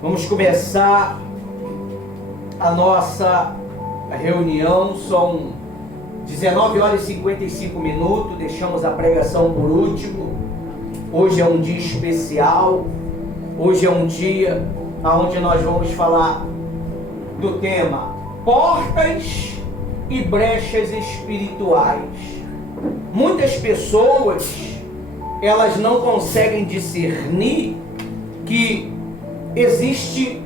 Vamos começar a nossa reunião. São 19 horas e 55 minutos. Deixamos a pregação por último. Hoje é um dia especial. Hoje é um dia onde nós vamos falar do tema portas e brechas espirituais. Muitas pessoas, elas não conseguem discernir que existe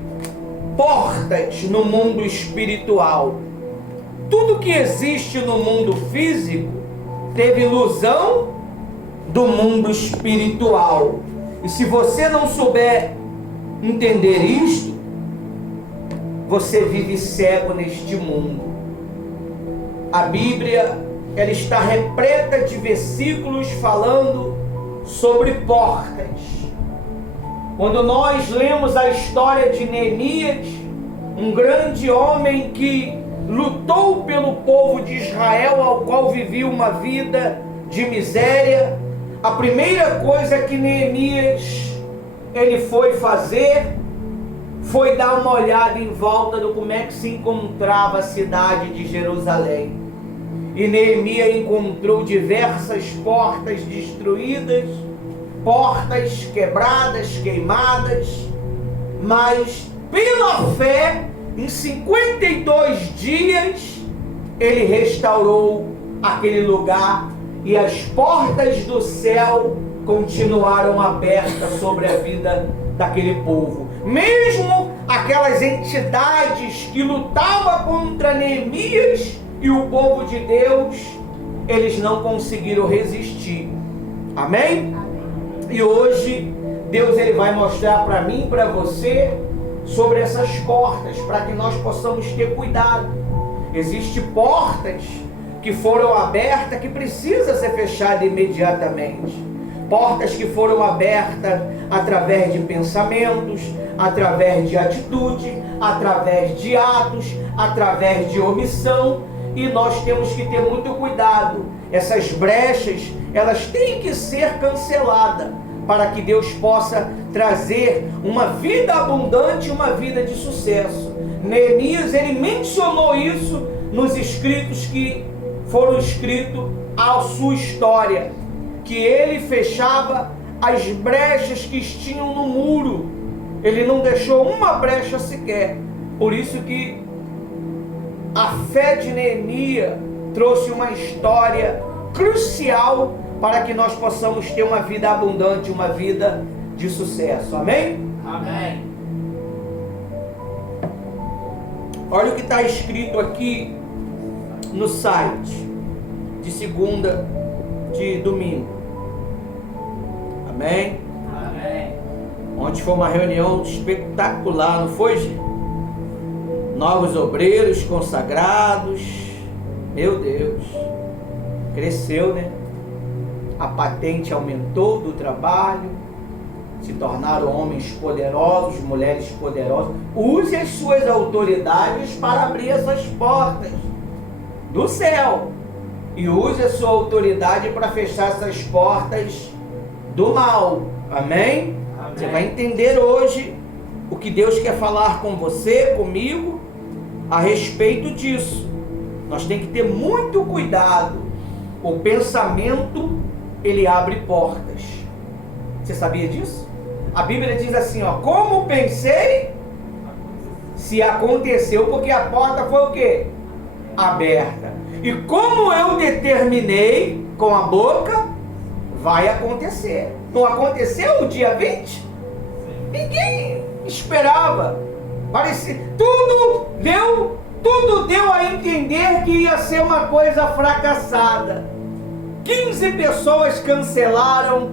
portas no mundo espiritual. Tudo que existe no mundo físico teve ilusão do mundo espiritual. E se você não souber entender isto, você vive cego neste mundo. A Bíblia, ela está repleta de versículos falando sobre portas. Quando nós lemos a história de Neemias, um grande homem que lutou pelo povo de Israel, ao qual vivia uma vida de miséria, a primeira coisa que Neemias ele foi fazer foi dar uma olhada em volta do como é que se encontrava a cidade de Jerusalém. E Neemias encontrou diversas portas destruídas, portas quebradas, queimadas, mas pela fé, em 52 dias, ele restaurou aquele lugar e as portas do céu continuaram abertas sobre a vida daquele povo. Mesmo aquelas entidades que lutavam contra Neemias e o povo de Deus, eles não conseguiram resistir. Amém? E hoje Deus ele vai mostrar para mim e para você sobre essas portas, para que nós possamos ter cuidado. Existem portas que foram abertas que precisam ser fechadas imediatamente. Portas que foram abertas através de pensamentos, através de atitude, através de atos, através de omissão. E nós temos que ter muito cuidado. Essas brechas, elas têm que ser canceladas para que Deus possa trazer uma vida abundante, uma vida de sucesso. Neemias, ele mencionou isso nos escritos que foram escritos à sua história, que ele fechava as brechas que tinham no muro. Ele não deixou uma brecha sequer. Por isso que a fé de Neemias trouxe uma história crucial para que nós possamos ter uma vida abundante, uma vida de sucesso. Amém? Amém. Olha o que está escrito aqui no site de segunda, de domingo. Amém? Amém. Ontem foi uma reunião espetacular, não foi, gente? Novos obreiros consagrados. Meu Deus, cresceu, né? A patente aumentou do trabalho, se tornaram homens poderosos, mulheres poderosas. Use as suas autoridades para abrir essas portas do céu e use a sua autoridade para fechar essas portas do mal. Amém? Amém. Você vai entender hoje o que Deus quer falar com você, comigo, a respeito disso. Nós temos que ter muito cuidado. O pensamento, ele abre portas. Você sabia disso? A Bíblia diz assim, ó, como pensei, se aconteceu, porque a porta foi o quê? Aberta. E como eu determinei com a boca, vai acontecer. Não aconteceu o dia 20? Ninguém esperava. Parecia, tudo deu a entender que ia ser uma coisa fracassada. 15 pessoas cancelaram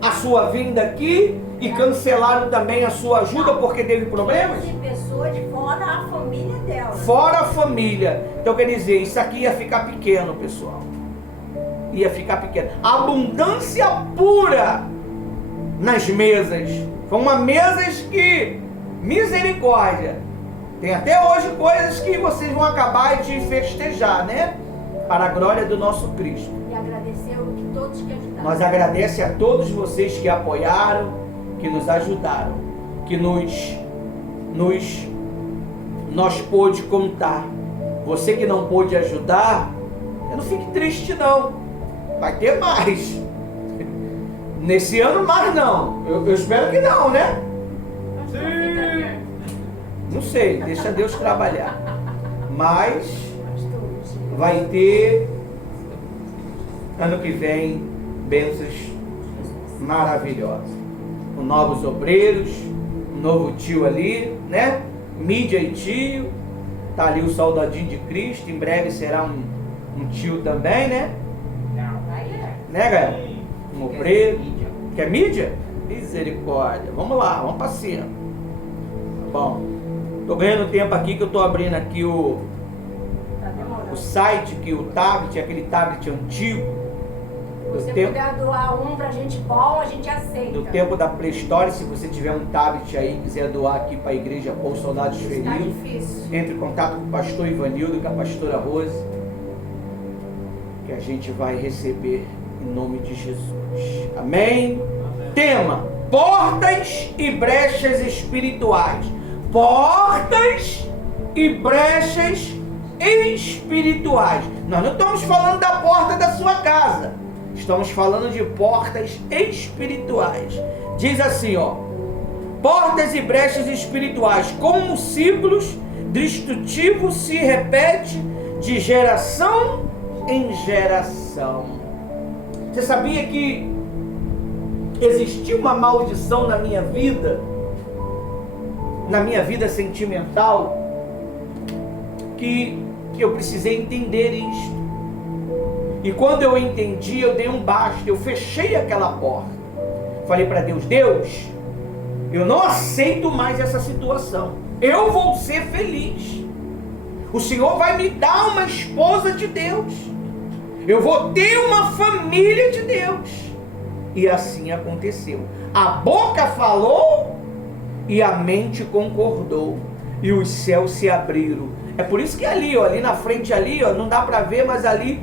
a sua vinda aqui e cancelaram também a sua ajuda porque teve problemas. 15 pessoas de fora a família dela. Fora a família. Então quer dizer, isso aqui ia ficar pequeno, pessoal. Ia ficar pequeno. Abundância pura nas mesas. Foi uma mesas que, misericórdia. Tem até hoje coisas que vocês vão acabar de festejar, né? Para a glória do nosso Cristo. E agradecer todos que ajudaram. Nós agradecemos a todos vocês que apoiaram, que nos ajudaram, que nós pôde contar. Você que não pôde ajudar, não fique triste não. Vai ter mais. Nesse ano mais não. Eu espero que não, né? Sim. Não sei, deixa Deus trabalhar. Mas vai ter ano que vem bênçãos maravilhosas. Com novos obreiros, um novo tio ali, né? Mídia e tio. Tá ali o soldadinho de Cristo. Em breve será um tio também, né? Né, galera? Um obreiro. Quer mídia? Misericórdia. Vamos lá, vamos pra cima. Bom, tô ganhando tempo aqui que eu tô abrindo aqui o site, que o tablet, aquele tablet antigo. Se você puder doar um pra gente bom, a gente aceita. Do tempo da pré-história, se você tiver um tablet aí, quiser doar aqui para a igreja ou Soldados Feridos, tá difícil. Entre em contato com o pastor Ivanildo, com a pastora Rose, que a gente vai receber em nome de Jesus. Amém? Tema: portas e brechas espirituais. Portas e brechas espirituais. Nós não estamos falando da porta da sua casa. Estamos falando de portas espirituais. Diz assim, ó: portas e brechas espirituais, como ciclos destrutivos, se repete de geração em geração. Você sabia que existia uma maldição na minha vida sentimental, que eu precisei entender isto? E quando eu entendi, eu dei um basta, eu fechei aquela porta. Falei para Deus: Deus, eu não aceito mais essa situação. Eu vou ser feliz. O Senhor vai me dar uma esposa de Deus. Eu vou ter uma família de Deus. E assim aconteceu. A boca falou e a mente concordou. E os céus se abriram. É por isso que ali, ó, ali na frente ali, ó, não dá para ver, mas ali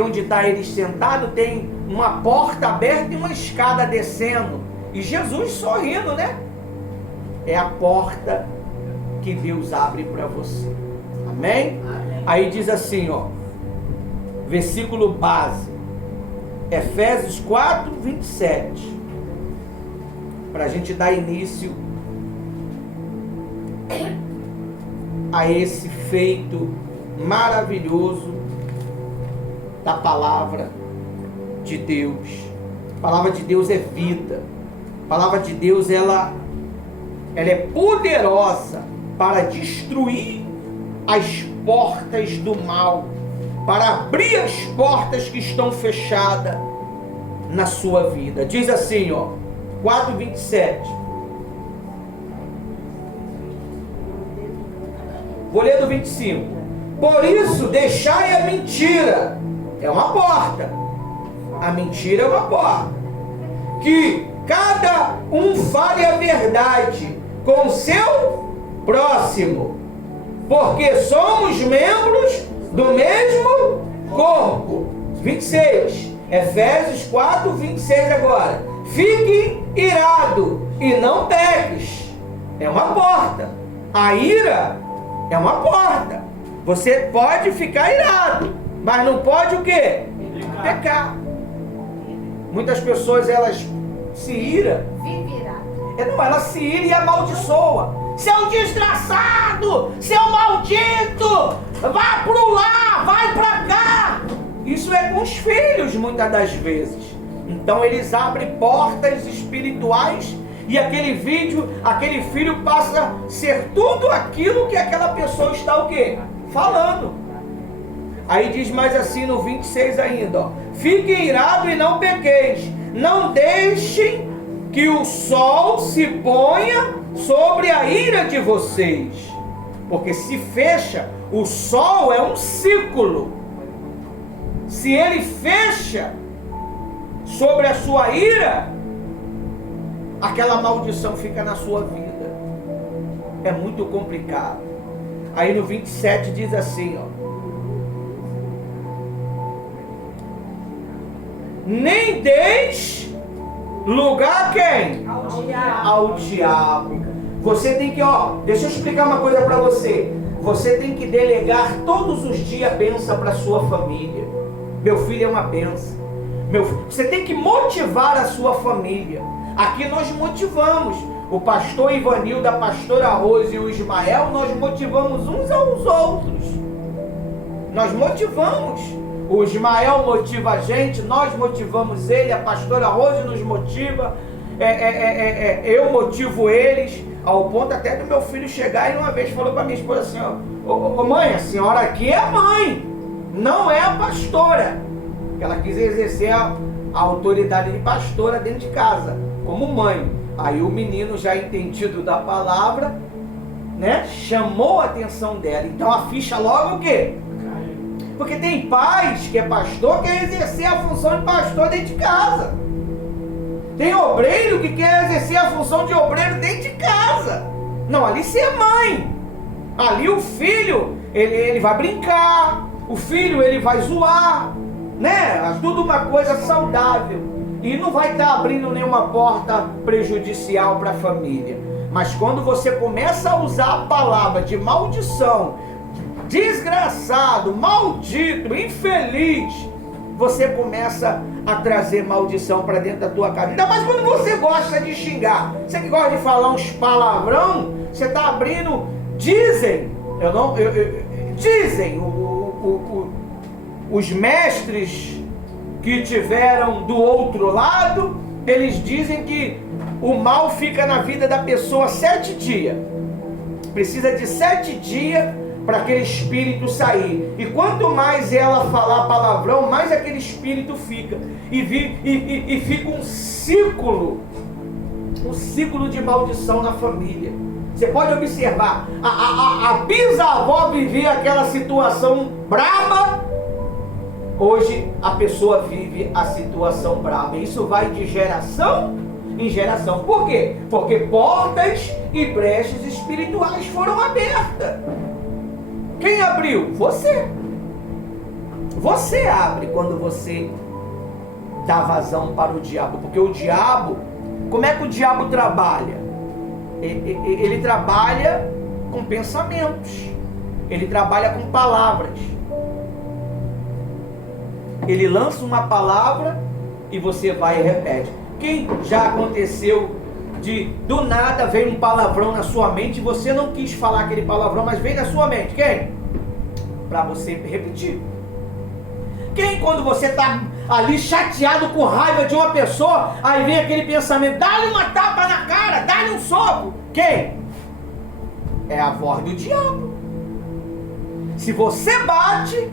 onde está eles sentados, tem uma porta aberta e uma escada descendo. E Jesus sorrindo, né? É a porta que Deus abre para você. Amém? Amém? Aí diz assim, ó, versículo base, Efésios 4, 27. Para a gente dar início a esse feito maravilhoso da palavra de Deus. A palavra de Deus é vida. A palavra de Deus ela é poderosa para destruir as portas do mal, para abrir as portas que estão fechadas na sua vida. Diz assim, ó, 4:27. Vou ler do 25. Por isso, deixai a mentira. É uma porta. A mentira é uma porta. Que cada um fale a verdade com o seu próximo, porque somos membros do mesmo corpo. 26. Efésios 4, 26 agora. Fique irado e não peques. É uma porta. A ira é uma porta. Você pode ficar irado, mas não pode o quê? Pecar. Muitas pessoas, elas se iram. Não, ela se ira e amaldiçoa. Seu desgraçado, seu maldito, vai pro lá, vai pra cá. Isso é com os filhos, muitas das vezes. Então eles abrem portas espirituais e aquele filho passa a ser tudo aquilo que aquela pessoa está o quê? Falando. Aí diz mais assim no 26 ainda, ó: fiquem irados e não pequeis, não deixem que o sol se ponha sobre a ira de vocês, porque se fecha, o sol é um ciclo. Se ele fecha sobre a sua ira, aquela maldição fica na sua vida. É muito complicado. Aí no 27 diz assim, ó: nem deis lugar a quem? Ao Diabo. Você tem que, deixa eu explicar uma coisa para você. Você tem que delegar todos os dias bênção para sua família. Meu filho é uma bênção. Você tem que motivar a sua família. Aqui nós motivamos. O pastor Ivanildo, a pastora Rose e o Ismael, nós motivamos uns aos outros. Nós motivamos. O Ismael motiva a gente, nós motivamos ele, a pastora Rose nos motiva, eu motivo eles, ao ponto até do meu filho chegar e uma vez falou para minha esposa assim, ô mãe, a senhora aqui é a mãe, não é a pastora. Ela quis exercer a autoridade de pastora dentro de casa, como mãe. Aí o menino, já entendido da palavra, né, chamou a atenção dela. Então a ficha logo o quê? Porque tem pais que é pastor, quer exercer a função de pastor dentro de casa. Tem obreiro que quer exercer a função de obreiro dentro de casa. Não, ali você é mãe. Ali o filho, ele vai brincar. O filho, ele vai zoar. Né? Tudo uma coisa saudável. E não vai estar abrindo nenhuma porta prejudicial para a família. Mas quando você começa a usar a palavra de maldição, desgraçado, maldito, infeliz, você começa a trazer maldição para dentro da tua casa. Ainda mais quando você gosta de xingar. Você que gosta de falar uns palavrão, você está abrindo, dizem, dizem os mestres que tiveram do outro lado, eles dizem que o mal fica na vida da pessoa 7 dias. Precisa de 7 dias para aquele espírito sair. E quanto mais ela falar palavrão, mais aquele espírito fica. E fica um ciclo de maldição na família. Você pode observar, a bisavó vivia aquela situação braba, hoje a pessoa vive a situação braba. Isso vai de geração em geração. Por quê? Porque portas e brechas espirituais foram abertas. Quem abriu? Você. Você abre quando você dá vazão para o diabo. Porque o diabo, como é que o diabo trabalha? Ele trabalha com pensamentos. Ele trabalha com palavras. Ele lança uma palavra e você vai e repete. Quem já aconteceu do nada veio um palavrão na sua mente e você não quis falar aquele palavrão, mas veio na sua mente? Quem? Para você repetir. Quem, quando você está ali chateado, com raiva de uma pessoa, aí vem aquele pensamento, dá-lhe uma tapa na cara, dá-lhe um soco? Quem? É a voz do diabo. Se você bate,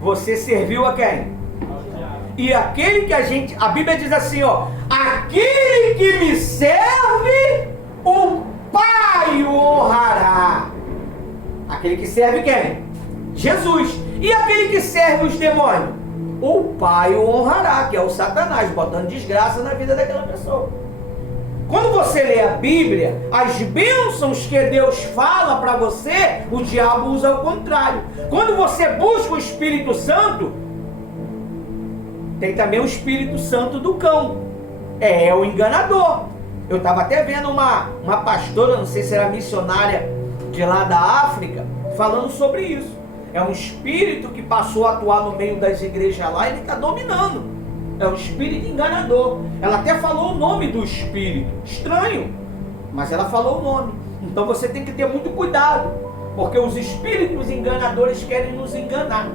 você serviu a quem? E aquele que a Bíblia diz assim, aquele que me serve, o Pai o honrará. Aquele que serve quem? Jesus. E aquele que serve os demônios? O Pai o honrará, que é o Satanás, botando desgraça na vida daquela pessoa. Quando você lê a Bíblia, as bênçãos que Deus fala para você, o diabo usa ao contrário. Quando você busca o Espírito Santo, tem também o Espírito Santo do cão. É o enganador. Eu estava até vendo uma pastora, não sei se era missionária de lá da África, falando sobre isso. É um espírito que passou a atuar no meio das igrejas lá e ele está dominando. É um espírito enganador. Ela até falou o nome do espírito. Estranho, mas ela falou o nome. Então você tem que ter muito cuidado, porque os espíritos enganadores querem nos enganar.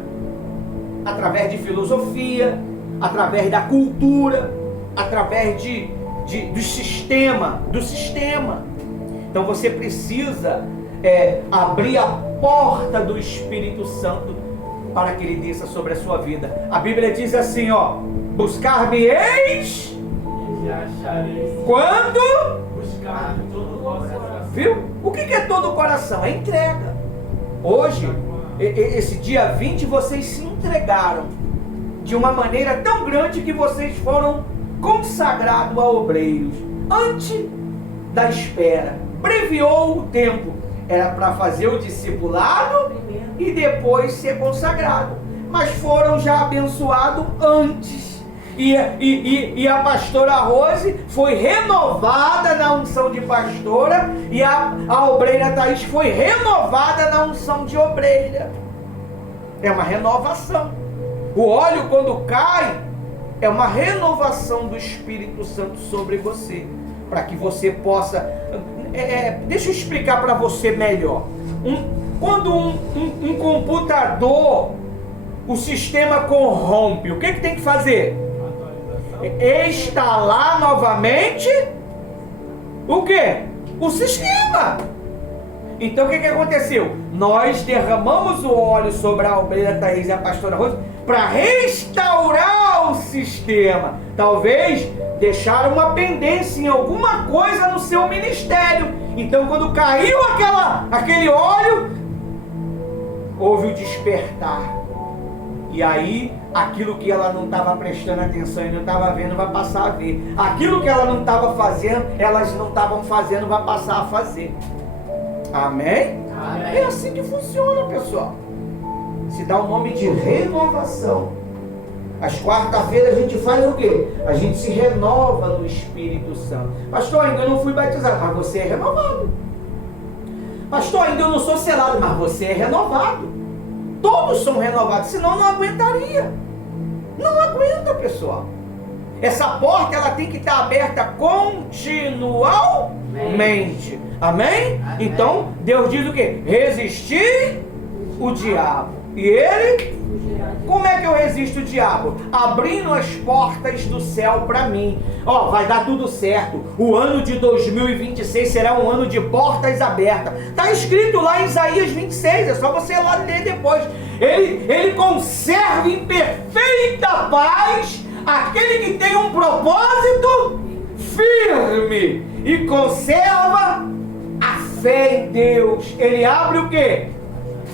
Através de filosofia, através da cultura, através do sistema. Então você precisa abrir a porta do Espírito Santo para que ele desça sobre a sua vida. A Bíblia diz assim, buscar-me-eis quando buscar de todo o coração. Viu? O que é todo o coração? É entrega. Hoje, esse dia 20, vocês se entregaram de uma maneira tão grande que vocês foram consagrados a obreiros. Antes da espera, previou o tempo. Era para fazer o discipulado e depois ser consagrado. Mas foram já abençoados antes. E a pastora Rose foi renovada na unção de pastora, e a obreira Thaís foi renovada na unção de obreira. É uma renovação. O óleo, quando cai, é uma renovação do Espírito Santo sobre você, para que você possa... deixa eu explicar para você melhor. Quando um computador, o sistema corrompe, o que tem que fazer? Instalar novamente o quê? O sistema. Então o que aconteceu? Nós derramamos o óleo sobre a obreira Thaís e a pastora Rose para restaurar o sistema. Talvez deixaram uma pendência em alguma coisa no seu ministério. Então quando caiu aquele óleo, houve o despertar. E aí, aquilo que ela não estava prestando atenção e não estava vendo, vai passar a ver. Aquilo que ela não estava fazendo, elas não estavam fazendo, vai passar a fazer. Amém? Amém? É assim que funciona, pessoal. Se dá o nome de renovação. Às quarta-feiras a gente faz o quê? A gente se renova no Espírito Santo. Pastor, ainda não fui batizado, mas você é renovado. Pastor, ainda eu não sou selado, mas você é renovado. Todos são renovados, senão não aguentaria. Não aguenta, pessoal. Essa porta, ela tem que estar aberta continuamente. Amém? Então, Deus diz o quê? Resistir o diabo. E ele... Como é que eu resisto o diabo? Abrindo as portas do céu para mim. Vai dar tudo certo. O ano de 2026 será um ano de portas abertas. Está escrito lá em Isaías 26. É só você ir lá ler depois. Ele conserva em perfeita paz aquele que tem um propósito firme e conserva a fé em Deus. Ele abre o quê?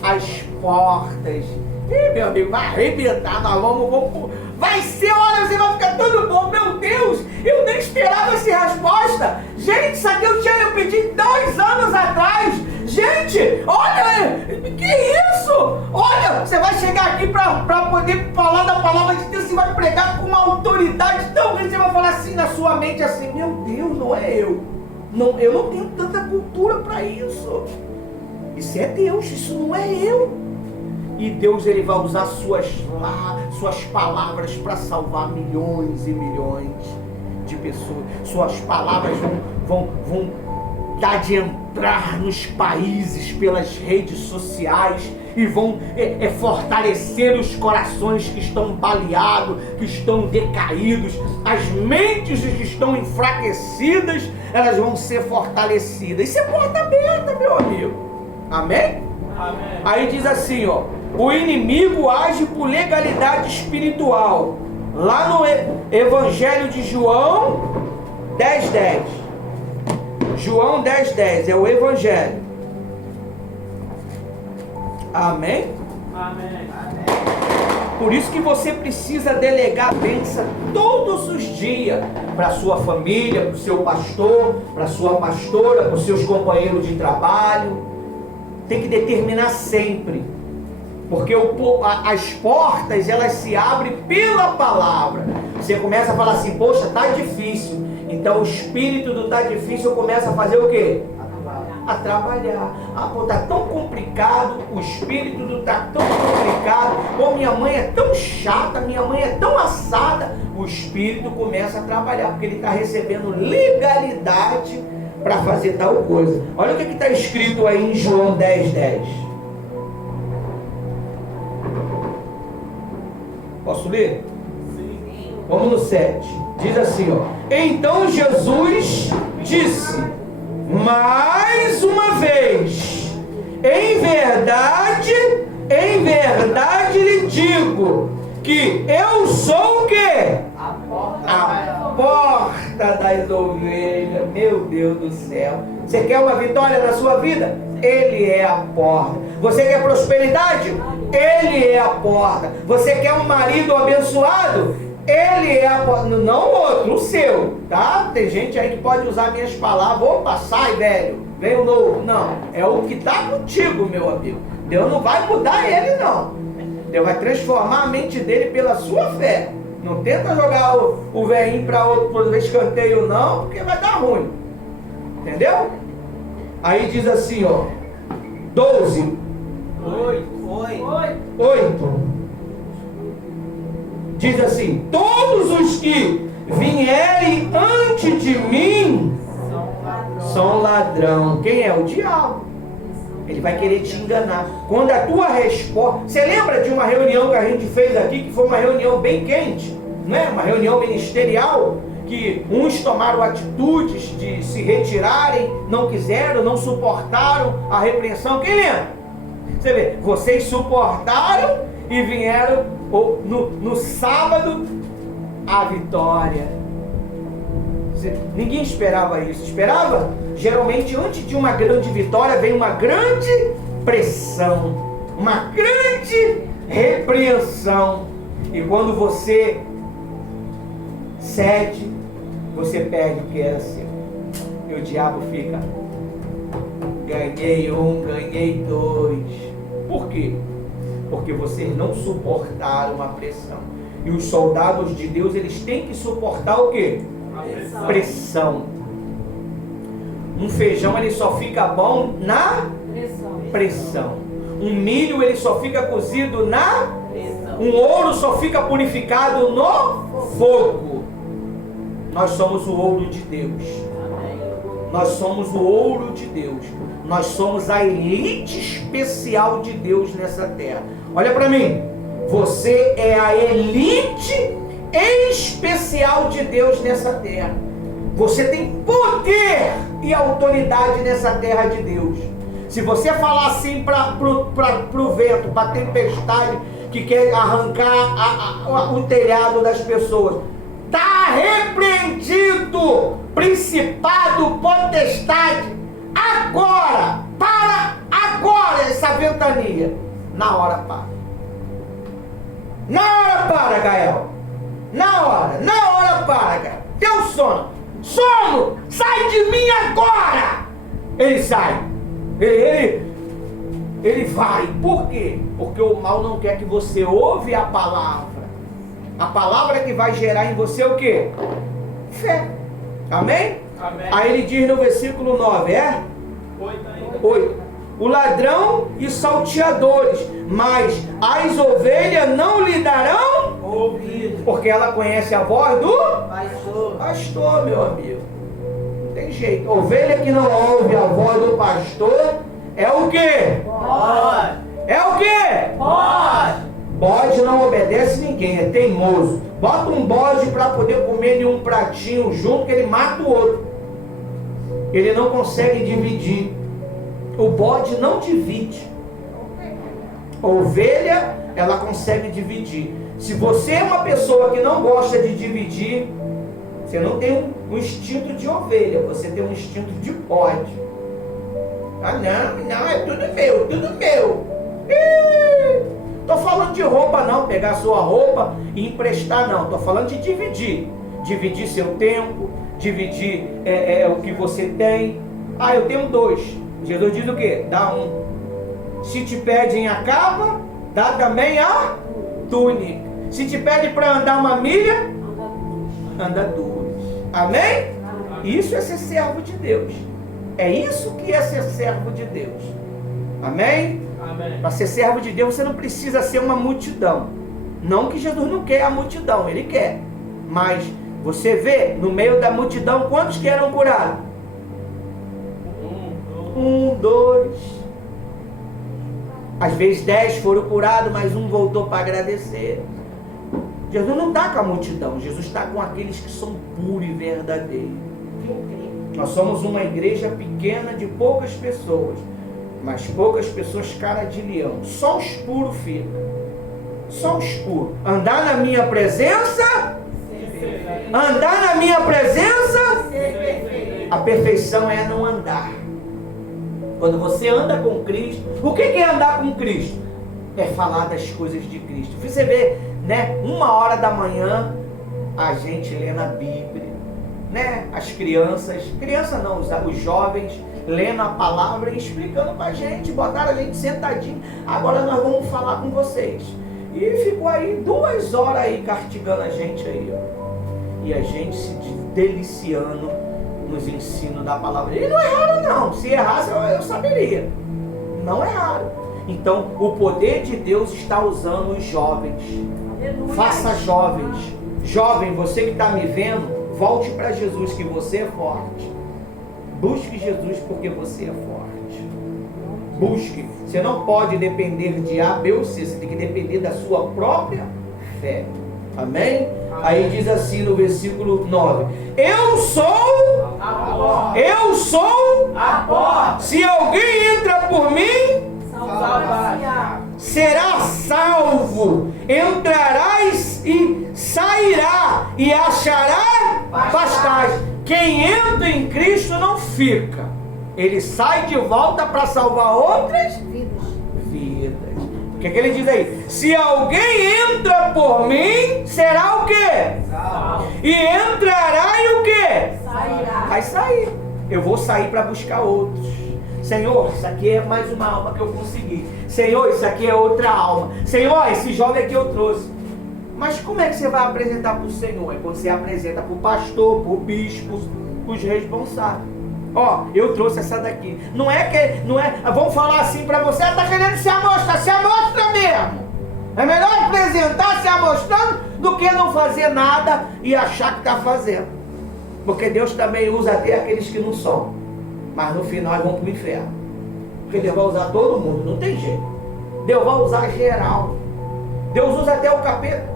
As portas. Ih, meu amigo, vai arrebentar, nós vamos, vai ser, olha, você vai ficar todo bom, meu Deus, eu nem esperava essa resposta. Gente, isso aqui eu pedi 2 anos atrás. Gente, olha, que isso? Olha, você vai chegar aqui para poder falar da palavra de Deus, você vai pregar com uma autoridade tão grande, você vai falar assim na sua mente, assim, meu Deus, não é eu. Não, eu não tenho tanta cultura para isso. Isso é Deus, isso não é eu. E Deus, ele vai usar suas palavras para salvar milhões e milhões de pessoas. Suas palavras vão dar de entrar nos países pelas redes sociais e vão fortalecer os corações que estão baleados, que estão decaídos. As mentes que estão enfraquecidas, elas vão ser fortalecidas. Isso é porta aberta, meu amigo. Amém? Amém. Aí diz assim, o inimigo age por legalidade espiritual. Lá no Evangelho de João 10:10. João 10:10 é o Evangelho. Amém? Amém. Por isso que você precisa delegar a bênção todos os dias para a sua família, para o seu pastor, para a sua pastora, para os seus companheiros de trabalho. Tem que determinar sempre. Porque as portas, elas se abrem pela palavra. Você começa a falar assim, poxa, está difícil. Então o espírito do tá difícil começa a fazer o quê? A trabalhar. Tá tão complicado, o espírito do tá tão complicado. Minha mãe é tão chata, minha mãe é tão assada. O espírito começa a trabalhar, porque ele está recebendo legalidade para fazer tal coisa. Olha o que está escrito aí em João 10:10. Posso ler? Sim. Vamos no 7. Diz assim, Então Jesus disse mais uma vez, em verdade lhe digo, que eu sou o quê? A porta das ovelhas. Meu Deus do céu. Você quer uma vitória na sua vida? Ele é a porta. Você quer prosperidade? Ele é a porta. Você quer um marido abençoado? Ele é a porta. Não o outro, o seu, tá? Tem gente aí que pode usar minhas palavras. Opa, sai, velho, vem o novo. Não, é o que está contigo, meu amigo. Deus não vai mudar ele, não. Deus vai transformar a mente dele pela sua fé. Não tenta jogar o velhinho para outro escanteio não, porque vai dar ruim. Entendeu? Aí diz assim, ó. 12. 8. Diz assim: todos os que vierem antes de mim são ladrão. Quem é? O diabo. Ele vai querer te enganar. Quando a tua resposta... Você lembra de uma reunião que a gente fez aqui, que foi uma reunião bem quente, não é? Uma reunião ministerial, que uns tomaram atitudes de se retirarem, não quiseram, não suportaram a repreensão. Quem lembra? Você vê, vocês suportaram e vieram no sábado a vitória. Ninguém esperava isso. Esperava? Geralmente, antes de uma grande vitória, vem uma grande pressão, uma grande repreensão. E quando você cede, você perde o que era seu. E o diabo fica: ganhei um, ganhei dois. Por quê? Porque vocês não suportaram a pressão. E os soldados de Deus, eles têm que suportar o quê? Pressão. Um feijão, ele só fica bom na pressão. Um milho, ele só fica cozido na pressão. Um ouro só fica purificado no fogo. Nós somos o ouro de Deus. Nós somos o ouro de Deus. Nós somos a elite especial de Deus nessa terra. Olha para mim. Você é a elite especial de Deus nessa terra. Você tem poder e autoridade nessa terra de Deus. Se você falar assim para o vento, para a tempestade que quer arrancar o telhado das pessoas, está repreendido, principado, potestade, agora, para agora essa ventania. Na hora para. Na hora para, Gael. Na hora para, Gael. Teu sono. Sono, sai de mim agora. Ele sai. Ele vai. Por quê? Porque o mal não quer que você ouve a palavra. A palavra que vai gerar em você o quê? Fé. Amém? Amém. Aí ele diz no versículo 9, 8. O ladrão e salteadores, mas as ovelhas não lhe darão ouvido, porque ela conhece a voz do pastor, meu amigo. Não tem jeito. Ovelha que não ouve a voz do pastor é o quê? Bode. É o quê? Bode. Bode não obedece ninguém, é teimoso. Bota um bode para poder comer em um pratinho junto, que ele mata o outro. Ele não consegue dividir. O bode não divide. A ovelha, ela consegue dividir. Se você é uma pessoa que não gosta de dividir, você não tem um instinto de ovelha, você tem um instinto de bode. Ah, não, é tudo meu. Tô falando de roupa não, pegar sua roupa e emprestar não. Tô falando de dividir. Dividir seu tempo, dividir o que você tem. Ah, eu tenho 2. Jesus diz o quê? Dá um. Se te pedem a capa, dá também a túnica. Se te pede para andar uma milha, anda 2. Amém? Isso é ser servo de Deus. É isso que é ser servo de Deus. Amém? Para ser servo de Deus você não precisa ser uma multidão. Não que Jesus não quer a multidão, Ele quer. Mas você vê, no meio da multidão, quantos que eram curados? 1, 2. Às vezes 10 foram curados, mas um voltou para agradecer. Jesus não está com a multidão, Jesus está com aqueles que são puros e verdadeiros. Nós somos uma igreja pequena de poucas pessoas, mas poucas pessoas cara de leão. Só os puros ficam. Só os puros. Andar na minha presença. Andar na minha presença. A perfeição é não andar. Quando você anda com Cristo, o que é andar com Cristo? É falar das coisas de Cristo. Você vê, né? 1h da manhã, a gente lendo a Bíblia, né? As crianças não, os jovens lendo a palavra e explicando pra gente, botaram a gente sentadinho. Agora nós vamos falar com vocês. E ficou aí 2 horas aí castigando a gente aí, ó. E a gente se deliciando nos ensinos da palavra. E não erraram não. Se errasse eu saberia. Não erraram. Então o poder de Deus está usando os jovens. Aleluia. Faça jovens. Jovem, você que está me vendo, volte para Jesus que você é forte. Busque Jesus porque você é forte. Busque. Você não pode depender de A, B ou C. Você tem que depender da sua própria fé. Amém? Aí diz assim no versículo 9: Eu sou a porta. Se alguém entra por mim, será salvo. Entrarás e sairá e achará pastagem. Quem entra em Cristo não fica. Ele sai de volta para salvar outras vidas. O que ele diz aí? Se alguém entra por mim, será o quê? E entrará e o quê? Sairá. Vai sair. Eu vou sair para buscar outros. Senhor, isso aqui é mais uma alma que eu consegui. Senhor, isso aqui é outra alma. Senhor, esse jovem aqui eu trouxe. Mas como é que você vai apresentar para o Senhor? É quando você apresenta para o pastor, para o bispo, para os responsáveis. Ó, eu trouxe essa daqui. Não é, vamos falar assim para você, está querendo se amostrar, se amostra mesmo. É melhor apresentar se amostrando do que não fazer nada e achar que está fazendo. Porque Deus também usa até aqueles que não são. Mas no final vão para o inferno. Porque Deus vai usar todo mundo, não tem jeito. Deus vai usar geral. Deus usa até o capeta.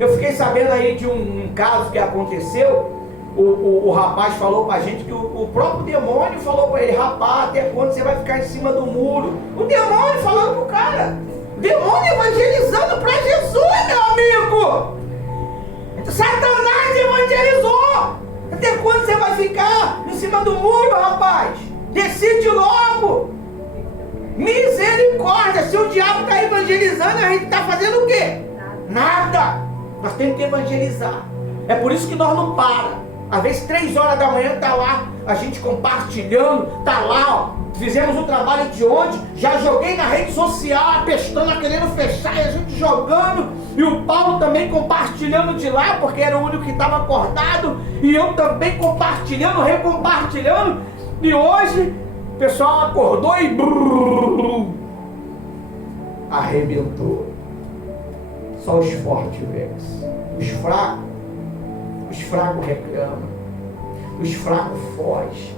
Eu fiquei sabendo aí de um caso que aconteceu. O rapaz falou pra gente que o próprio demônio falou pra ele: rapaz, até quando você vai ficar em cima do muro? O demônio falando pro cara. O demônio evangelizando pra Jesus, meu amigo. Satanás evangelizou. Até quando você vai ficar em cima do muro, rapaz? Decide logo. Misericórdia. Se o diabo está evangelizando, a gente está fazendo o quê? Nada. Nós temos que evangelizar. É por isso que nós não paramos. Às vezes 3 horas da manhã está lá, a gente compartilhando, está lá, ó. Fizemos o trabalho de ontem, já joguei na rede social, a pestana querendo fechar, e a gente jogando, e o Paulo também compartilhando de lá, porque era o único que estava acordado, e eu também compartilhando, recompartilhando, e hoje o pessoal acordou e arrebentou. Só os fortes vencem. Os fracos reclamam, os fracos fogem,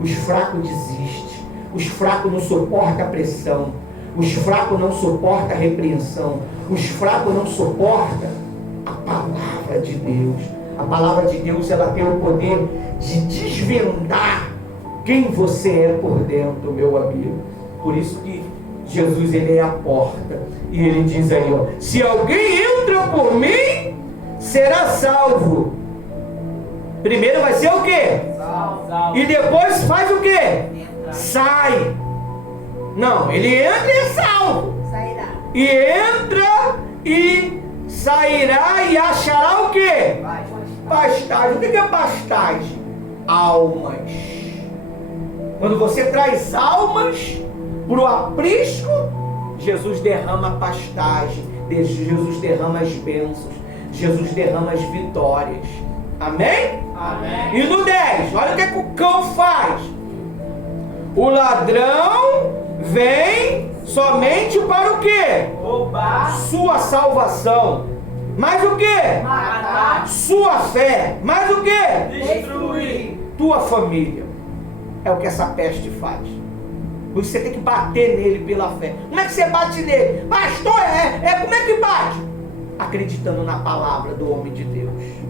os fracos desistem, os fracos não suportam a pressão, os fracos não suportam a repreensão, os fracos não suportam a palavra de Deus. A palavra de Deus, ela tem o poder de desvendar quem você é por dentro, meu amigo. Por isso que Jesus, ele é a porta, e ele diz aí, ó: se alguém entra por mim, será salvo. Primeiro vai ser o quê? Salvo. E depois faz o quê? Sai. Não, ele entra e é salvo. Sairá. E entra e sairá e achará o quê? Pastagem. O que é pastagem? Almas. Quando você traz almas para o aprisco, Jesus derrama pastagem, Jesus derrama as bênçãos, Jesus derrama as vitórias. Amém? Amém. E no 10, olha o que o cão faz. O ladrão vem somente para o quê? Roubar sua salvação. Mais o quê? Matar. Sua fé. Mais o quê? Destruir tua família. É o que essa peste faz. Você tem que bater nele pela fé. Como é que você bate nele? Pastor, como é que bate? Acreditando na palavra do homem de Deus.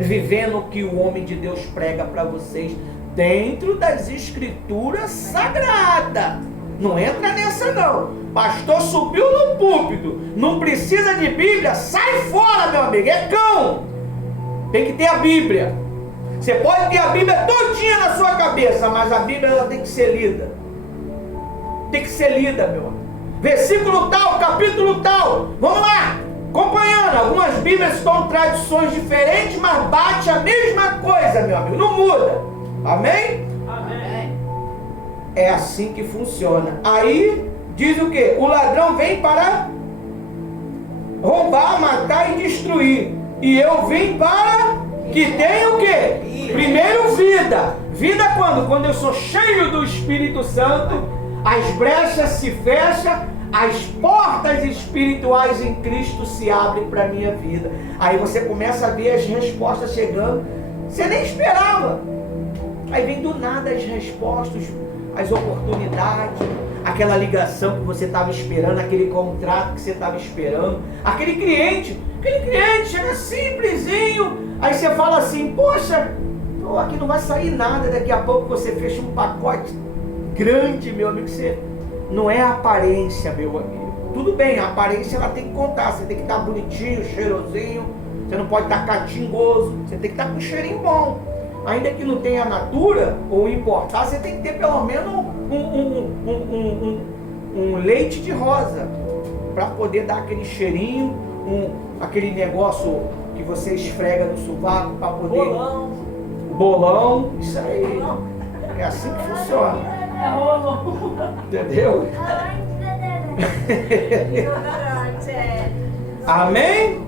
Vivendo o que o homem de Deus prega para vocês dentro das escrituras sagradas. Não entra nessa não. Pastor subiu no púlpito, não precisa de Bíblia, sai fora, meu amigo, é cão. Tem que ter a Bíblia. Você pode ter a Bíblia todinha na sua cabeça, mas a Bíblia, ela tem que ser lida. Tem que ser lida, meu amigo. Versículo tal, capítulo tal. Vamos lá, acompanhando. Algumas Bíblias estão traduções diferentes, mas bate a mesma coisa, meu amigo. Não muda. Amém? Amém. É assim que funciona. Aí diz o quê? O ladrão vem para roubar, matar e destruir. E eu vim para que tenha o quê? Primeiro vida. Vida quando? Quando eu sou cheio do Espírito Santo, as brechas se fecham, as portas espirituais em Cristo se abrem para a minha vida. Aí você começa a ver as respostas chegando. Você nem esperava. Aí vem do nada as respostas, as oportunidades, aquela ligação que você estava esperando, aquele contrato que você estava esperando, aquele cliente chega simplesinho, aí você fala assim, poxa, aqui não vai sair nada, daqui a pouco você fecha um pacote grande, meu amigo, você não é a aparência, meu amigo. Tudo bem, a aparência ela tem que contar, você tem que estar bonitinho, cheirosinho, você não pode estar catingoso, você tem que estar com um cheirinho bom. Ainda que não tenha natura ou importar, você tem que ter pelo menos um leite de rosa para poder dar aquele cheirinho, aquele negócio que você esfrega no sovaco para poder... Bolão, isso aí. É assim que funciona. Entendeu? Amém?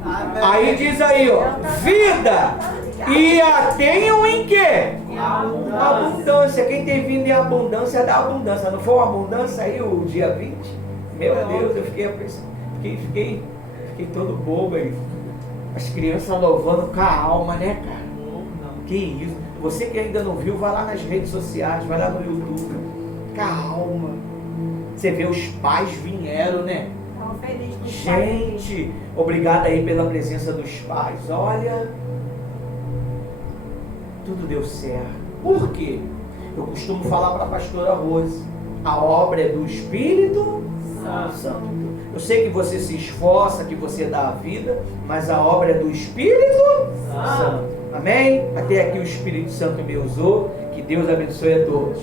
Aí diz aí, ó, vida. E a tenham em quê? Abundância. Quem tem vindo em abundância dá abundância. Não foi uma abundância aí o dia 20? Meu Deus, eu fiquei todo bobo aí. As crianças louvando com a alma, né, cara? Que isso. Você que ainda não viu, vai lá nas redes sociais, vai lá no YouTube. Com a alma. Você vê, os pais vieram, né? Gente, obrigado aí pela presença dos pais. Olha, tudo deu certo. Por quê? Eu costumo falar para a pastora Rose, a obra é do Espírito Santo. Eu sei que você se esforça, que você dá a vida, mas a obra é do Espírito Santo. Amém? Até aqui o Espírito Santo me usou. Que Deus abençoe a todos.